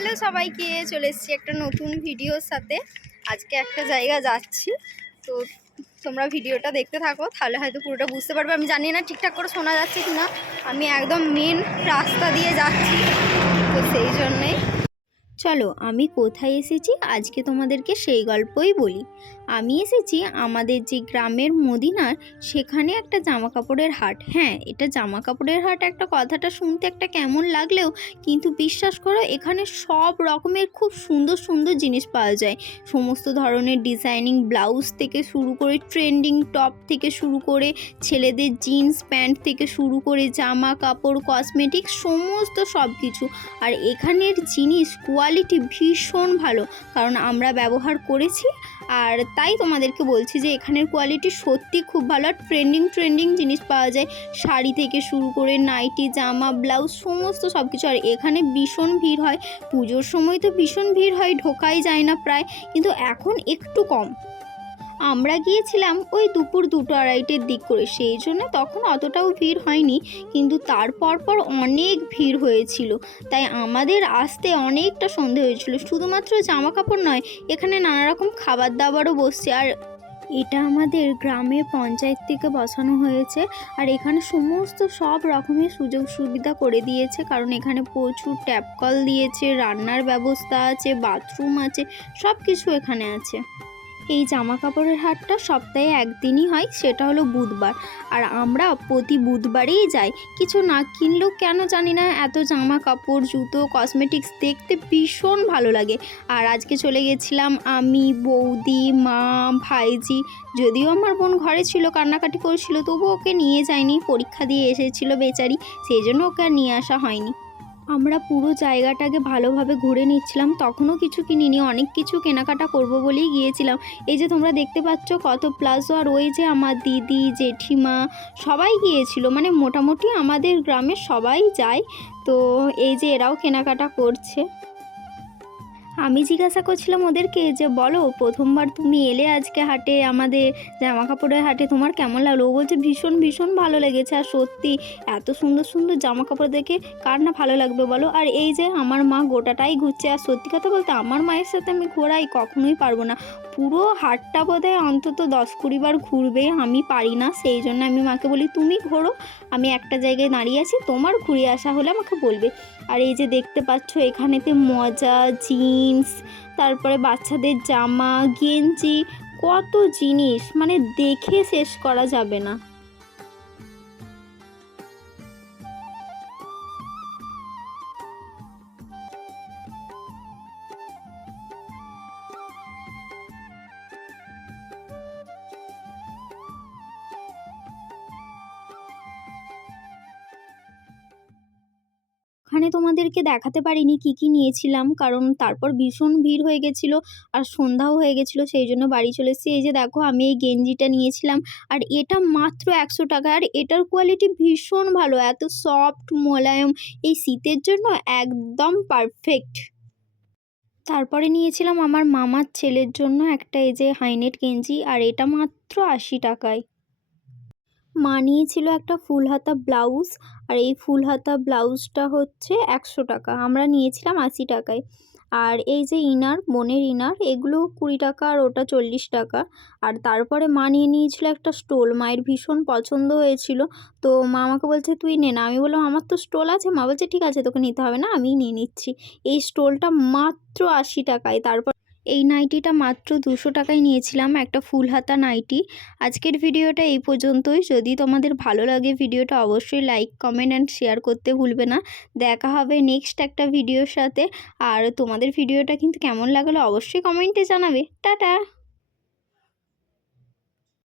Hello সবাইকে, চলে এসেছি একটা নতুন ভিডিওর সাথে। আজকে একটা জায়গা যাচ্ছি, তো তোমরা ভিডিওটা দেখতে থাকো, তাহলে হয়তো পুরোটা বুঝতে পারবে। আমি জানি না ঠিকঠাক করে শোনা যাচ্ছে কি না, আমি একদম মেন রাস্তা দিয়ে যাচ্ছি, তো সেই জন্যেই চলো আমি কোথায় এসেছি আজকে তোমাদেরকে সেই গল্পই বলি। আমি এসেছি আমাদের যে গ্রামের মদিনার, সেখানে একটা জামা কাপড়ের হাট। হ্যাঁ, এটা জামা কাপড়ের হাট একটা কথাটা শুনতে একটা কেমন লাগলেও কিন্তু বিশ্বাস করো, এখানে সব রকমের খুব সুন্দর সুন্দর জিনিস পাওয়া যায়। সমস্ত ধরনের ডিজাইনিং ব্লাউজ থেকে শুরু করে ট্রেন্ডিং টপ থেকে শুরু করে ছেলেদের জিন্স প্যান্ট থেকে শুরু করে জামা কাপড় কসমেটিক্স সমস্ত সব কিছু। আর এখানের জিনিস কোয়ালিটি ভীষণ ভালো, কারণ আমরা ব্যবহার করেছি, আর তাই তোমাদেরকে বলছি যে এখানের কোয়ালিটি সত্যি খুব ভালো। আর ট্রেন্ডিং জিনিস পাওয়া যায়, শাড়ি থেকে শুরু করে নাইটি জামা ব্লাউজ সমস্ত সব কিছু। আর এখানে ভীষণ ভিড় হয়, পুজোর সময় তো ভীষণ ভিড় হয়, ঢোকাই যায় না প্রায়, কিন্তু এখন একটু কম। আমরা গিয়েছিলাম ওই দুপুর 2-2:30 দিক করে, সেই জন্য তখন অতটাও ভিড় হয়নি, কিন্তু তারপর অনেক ভিড় হয়েছিল, তাই আমাদের আসতে অনেকটা সন্ধে হয়েছিল। শুধুমাত্র জামা কাপড় নয়, এখানে নানা রকম খাবার দাবারও বসছে। আর এটা আমাদের গ্রামের পঞ্চায়েত থেকে বসানো হয়েছে, আর এখানে সমস্ত সব রকমের সুযোগ সুবিধা করে দিয়েছে, কারণ এখানে প্রচুর ট্যাপ কল দিয়েছে, রান্নার ব্যবস্থা আছে, বাথরুম আছে, সব কিছু এখানে আছে। এই জামা কাপড়ের হাটটা সপ্তাহে একদিনই হয়, সেটা হলো বুধবার, আর আমরা প্রতি বুধবারেই যাই। কিছু না কিনলেও কেন জানি না, এত জামা কাপড় জুতো কসমেটিক্স দেখতে ভীষণ ভালো লাগে। আর আজকে চলে গেছিলাম আমি, বৌদি, মা, ভাইজি। যদিও আমার বোন ঘরে ছিল, কান্নাকাটি করছিল, তবুও ওকে নিয়ে যায়নি, পরীক্ষা দিয়ে এসেছিল বেচারি, সেই জন্য ওকে আর নিয়ে আসা হয়নি। আমরা পুরো জায়গাটাকে ভালোভাবে ঘুরে নিচ্ছিলাম, তখনও কিছু কিনিনি, অনেক কিছু কেনাকাটা করব বলেই গিয়েছিলাম। এই যে তোমরা দেখতে পাচ্ছ কত প্লাজো, আর ওই যে আমার দিদি জেঠিমা সবাই গিয়েছিল, মানে মোটামুটি আমাদের গ্রামের সবাই যায়, তো এই যে এরাও কেনাকাটা করছে। আমি জিজ্ঞাসা করছিলাম ওদেরকে যে বলো, প্রথমবার তুমি এলে আজকে হাটে, আমাদের জামা কাপড়ের হাটে, তোমার কেমন লাগলো? ও বলছে ভীষণ ভীষণ ভালো লেগেছে, আর সত্যি এত সুন্দর সুন্দর জামা কাপড় দেখে কার না ভালো লাগবে বলো। আর এই যে আমার মা গোটাটাই ঘুরছে, আর সত্যি কথা বলতে আমার মায়ের সাথে আমি ঘোরাই কখনোই পারবো না, পুরো হাটটা বোধহয় অন্তত 10-20 বার ঘুরবে, আমি পারি না, সেই জন্য আমি মাকে বলি তুমি ঘোরো, আমি একটা জায়গায় দাঁড়িয়ে আছি, তোমার ঘুরে আসা হলে আমাকে বলবে। আর এই যে দেখতে পাচ্ছ এখানেতে মজা জিন্স, তারপরে বাচ্চাদের জামা গেঞ্জি, কত জিনিস, মানে দেখে শেষ করা যাবে না। ওখানে তোমাদেরকে দেখাতে পারিনি কি কি নিয়েছিলাম, কারণ তারপর ভীষণ ভিড় হয়ে গেছিলো, আর সন্ধ্যাও হয়ে গেছিলো, সেই জন্য বাড়ি চলে এসেছি। এই যে দেখো আমি এই গেঞ্জিটা নিয়েছিলাম, আর এটা মাত্র 100 টাকা, আর এটার কোয়ালিটি ভীষণ ভালো, এত সফট মোলায়েম, এই শীতের জন্য একদম পারফেক্ট। তারপরে নিয়েছিলাম আমার মামার ছেলের জন্য একটা এই যে হাইনেট গেঞ্জি, আর এটা মাত্র 80 টাকায়। মা নিয়েছিল একটা ফুল হাতা ব্লাউজ, আর এই ফুল হাতা ব্লাউজটা হচ্ছে 100 টাকা, আমরা নিয়েছিলাম 80 টাকায়। আর এই যে ইনার, বোনের ইনার, এগুলো 20 টাকা, আর ওটা 40 টাকা। আর তারপরে মা নিয়ে নিয়েছিল একটা স্টোল, মায়ের ভীষণ পছন্দ হয়েছিল, তো মা আমাকে বলছে তুই নে না, আমি বললাম আমার তো স্টোল আছে, মা বলছে ঠিক আছে তোকে নিতে হবে না, আমিই নিয়ে নিচ্ছি। এই স্টোলটা মাত্র 80 টাকায়। তারপর এই নাইটিটা মাত্র 200 টাকায় নিয়েছিলাম, একটা ফুল হাতা নাইটি। আজকের ভিডিওটা এই পর্যন্তই। যদি তোমাদের ভালো লাগে ভিডিওটা অবশ্যই লাইক কমেন্ট অ্যান্ড শেয়ার করতে ভুলবে না। দেখা হবে নেক্সট একটা ভিডিওর সাথে। আর তোমাদের ভিডিওটা কিন্তু কেমন লাগলো অবশ্যই কমেন্টে জানাবে। টাটা।